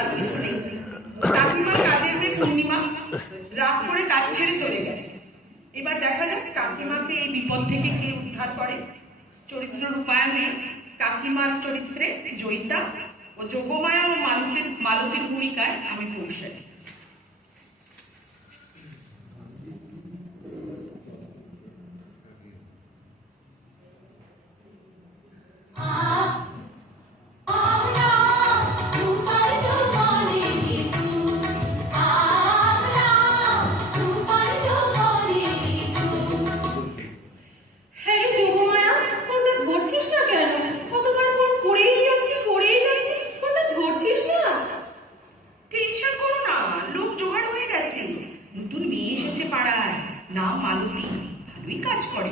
বলার কিছু নেই। কাকিমা কাজের মেয়ে পূর্ণিমা রাগ করে কাজ ছেড়ে চলে গেছে। এবার দেখা যাক কাকিমাকে এই বিপদ থেকে কে উদ্ধার করে। চরিত্র রূপায়ণে কাকিমার চরিত্রে জয়িতা ও যোগমায়া ও মালতীর ভূমিকায় আমি পৌঁছাই। নাম মালতী, ভালোই কাজ করে,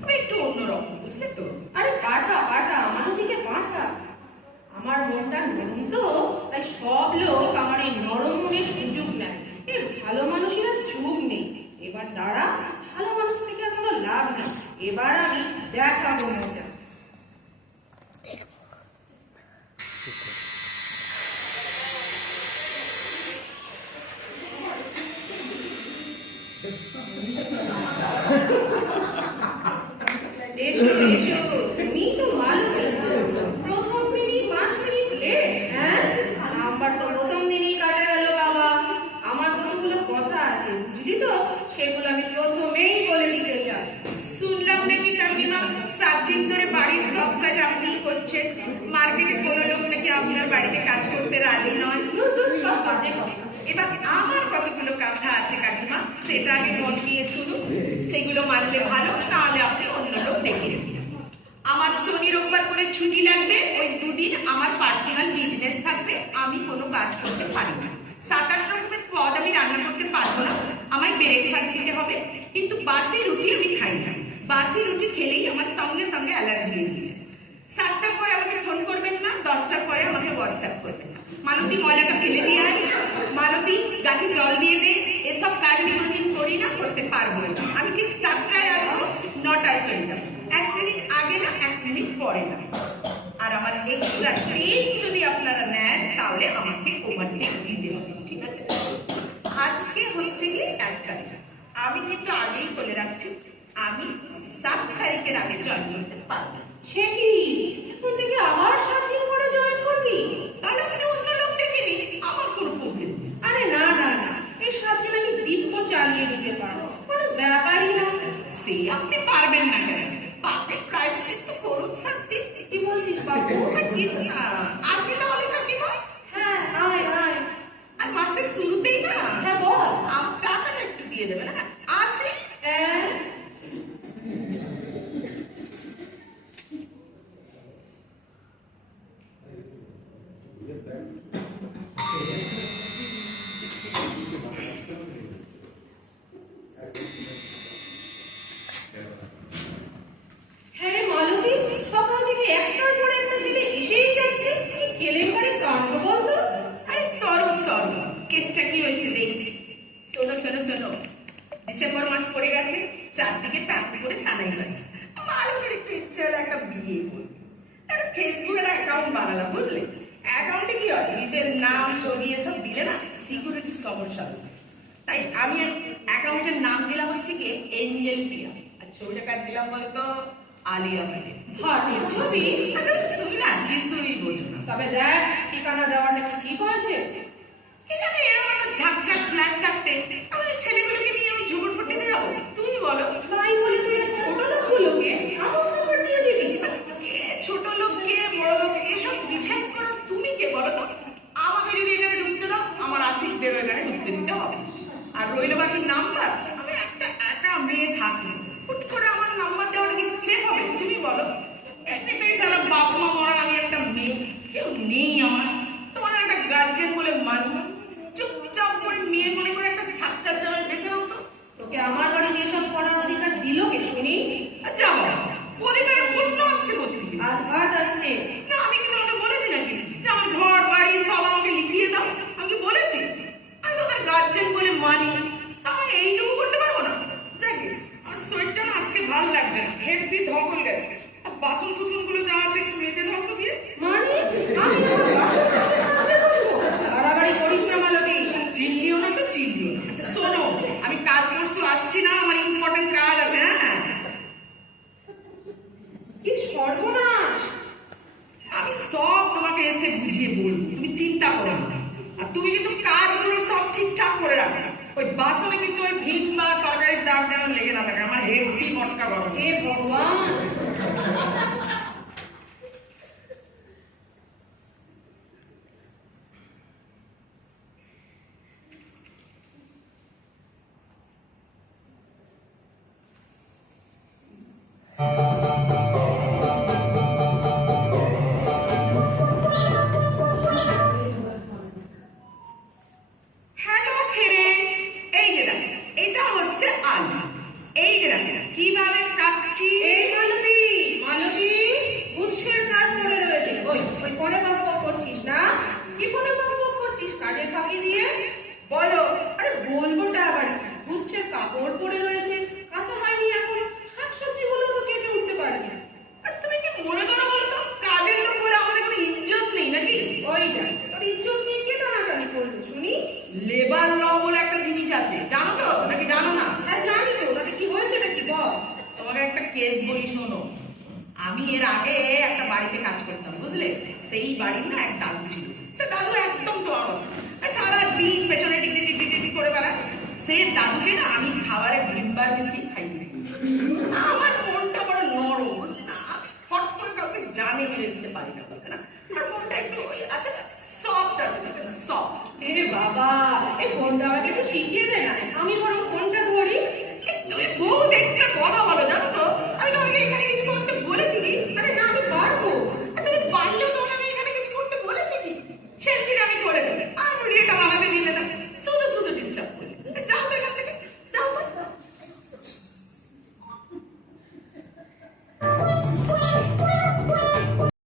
তবে একটু অন্যরকম, বুঝলে তো? আরে পাঠা পাঠা, মালতীকে পাঠা। আমার মনটা নরম তো, তাই সব লোক আমার এই নরম মনের সুযোগ নেয়। এই ভালো মানুষেরা যুগ নেই। এবার দাঁড়া, ভালো মানুষ থেকে আর কোনো লাভ নেই। এবার আমি দেখাবো মজা। তুমি তো মালতী, প্রথম দিনই 5 মিনিট লেট। হ্যাঁ, নাম্বার তো প্রথম দিনই কাটা গেল বাবা। আমার কতগুলো কথা আছে, বুঝলি তো, সেগুলো আমি প্রথমেই বলে দিতে চাই। শুনলাম নাকি কাকিমা 7 দিন ধরে বাড়ির সব কাজ আপনিই করছেন। মার্কেটে কোনো লোক নাকি আপনার বাড়িতে কাজ করতে রাজি নয়। দূর সব কাজে কথা। এবার আমার কতগুলো কথা আছে কাকিমা, সেটা আগে মন দিয়ে শুনুন। সেগুলো মানলে ভালো, তাহলে আপনি অন্য লোক দেখে নেবেন। আমার শনি রোববার করে ছুটি লাগবে, ওই 2 দিন আমার পার্সোনাল বিজনেস থাকবে, আমি কোনো কাজ করতে পারি না। 7-8 রকমের পদ আমি রান্না করতে পারবো না, আমায় ব্রেকফাস্ট দিতে হবে। কিন্তু বাসি রুটি আমি খাই না, বাসি রুটি খেলেই আমার সঙ্গে সঙ্গে অ্যালার্জি হয়ে যায়। 7টার পরে আমাকে ফোন করবেন না, 10টার পরে আমাকে হোয়াটসঅ্যাপ করবেন না। মালতী ময়লাটা ফেলে দিয়ে আয়, মালতী গাছে জল দিয়ে দে, এসব কাজ আমি কোনোদিন করি না, করতে পারবো না। আমি ঠিক 7টায় আসবো, 9টায় চলে যাবো। 1 মিনিট আগে না, 1 মিনিট পরে না। আর আমার এক্সট্রা ট্রেন যদি আপনারা নেন, তাহলে আমাকে ওভারটেক দিতে হবে, ঠিক আছে? আজকে হচ্ছে কি 1 তারিখ, আমি কিন্তু আগেই বলে রাখছি, আমি 7 তারিখের আগে জয়েন করতে পারবো। সে কি, এখন থেকে আবার 7 দিন পরে জয়েন করবি? তাহলে আপনি অন্য লোক দেখে নিন, আমার কোনো প্রবলেম নেই। আরে না না না, এই 7 দিন আমি দিব্য চালিয়ে নিতে পারবো, কোনো ব্যাপারই না। সে আপনি পারবেন না কেন? পাপের প্রায়শ্চিত্ত করুন শাস্তি। কি বলছিস বাবু? কিছু না, আসি তাহলে কাকিমা। হ্যাঁ, আয় আয়। আর মাসের শুরুতেই না, হ্যাঁ বল। আমার টাকাটা একটু দিয়ে দেবেন। হ্যাঁ, আসি। হ্যাঁ রে মালতী, সকাল থেকে একটার পর একটা ছেলে এসেই যাচ্ছে। কি কেলেঙ্কারি কাণ্ড বলতো? আরে সরো সরো, কেসটা কি হয়েছে দেখছি। শোনো শোনো শোনো, ডিসেম্বর মাস পড়ে গেছে, চারদিকে প্যাক করে সানাই বাজছে। মালতীর একটু ইচ্ছে হলো একটা বিয়ে করবে। একটা ফেসবুকের অ্যাকাউন্ট বানালাম, বুঝলে? অ্যাকাউন্টে কি হয়, নিজের নাম ছবি এসব দিলে না সিকিউরিটির সমস্যা হয়। তাই আমি অ্যাকাউন্টের নাম দিলাম হচ্ছে কি এঞ্জেল প্রিয়া, আর ছবিটা কার দিলাম বলতো, আলিয়া ভাই। হাতে ছবি? তুমি না কিছুই বোঝো না। তবে দেখ, ঠিকানা দেওয়াটা কি ঠিক হয়েছে? এখানে এরকম একটা ঝাঁকঝাঁক ফ্ল্যাট থাকতে আমি ছেলেগুলোকে নিয়ে আমি ঝুমুর ফুটিতে যাবো, তুমি বলো? তাই বলে তুই এই ছোট লোকগুলোকে আমার নাম্বার দিয়ে দিবি? আচ্ছা, কে ছোট লোক কে বড় লোক এসব ডিসাইড করো তুমি, কে বলো তো? আমাকে যদি এখানে ঢুকতে দাও, আমার আশিকদের এখানে ঢুকতে দিতে হবে। আর রইল বাকি নাম্বার, আমি একটা একা মেয়ে থাকি, হুট করে আমার নাম্বার দেওয়াটা কি সেফ হবে, তুমি বলো? এমনিতেই সারা বাপ মা মরা, আমি একটা মেয়ে, কেউ নেই আমার। তোমার একটা গার্জেন বলে মানি, চুপচাপ করে মেয়ে মনে করে একটা ছাত্রার জামাই বেছে নাও তো। তোকে আমার বাড়ি নিয়ে সব করার অধিকার দিল কে শুনি? আচ্ছা, অধিকারের প্রশ্ন আসছে কোথেকে? আর ভাত আসছে। না, আমি কি তোমাকে বলেছি নাকি যে আমার ঘর বাড়ি সব আমাকে লিখিয়ে দাও? আমি কি বলেছি? আমি তোদের গার্জেন বলে মানি, তাহলে এই চিন্তা করো না। আর তুমি কিন্তু কাজগুলো সব ঠিকঠাক করে রাখবে। ওই বাসনে কিন্তু ওই ভিম বা তরকারির দাগ যেন লেগে না থাকে, আমার হেভি মটকা গরম। হে ভগবান। হ্যালো ফ্রেন্ডস, এই যে দেখেন এটা হচ্ছে আলু। এই যে দেখেন কিভাবে কাটছি। এই মালতী, মালতী, উৎসের কাজ পড়ে রয়েছে। ওই ওই ফোনে বকবক করছিস না? কি ফোনে বকবক করছিস কাজের ফাঁকি দিয়ে? বলো। আরে বলবোটা আবার কি? উৎসের কাপড় পড়ে রয়েছে, কাঁচা হয়নি এখনো। শাকসবজিগুলো তো কেটে উঠতে পারবি। আর তুমি কি মনে করো বলো তো, কাজের লোক বলে আমাদের কোনো ইজ্জত নেই নাকি? ওই দেখ, তোর ইজ্জত নিয়ে কে টানাটানি করবে শুনি? লেবার ল বলে একটা জিনিস আছে, জানো তো নাকি জানো না? হ্যাঁ জানি তো, তাতে কি হয়েছে নাকি বল। তোমাকে একটা কেস বলি শোনো। আমি এর আগে একটা বাড়িতে কাজ করতাম, বুঝলে? সেই বাড়ির না এক দাদু ছিল। সে দাদু একদম তোমার মতো। সারাদিন পেছনে টিকটি টিকটি টিকটি করে বেড়ায়। সে দাদুকে না আমি খাবারে ভিমবার বেশি খাই দিই। আমার মনটা বড় নরম, বুঝলি না? আমি হট করে কাউকে জানে মেরে দিতে পারি না, বুঝলে না? আমার মনটা একটু ওই আছে না, সফট আছে, দেখবে না, সফট। এ বাবা, এই ফোনটা আমাকে একটু শিখিয়ে দে না, আমি বরং ফোনটা ধরি। তুমি বহুত এক্সট্রা কথা বলো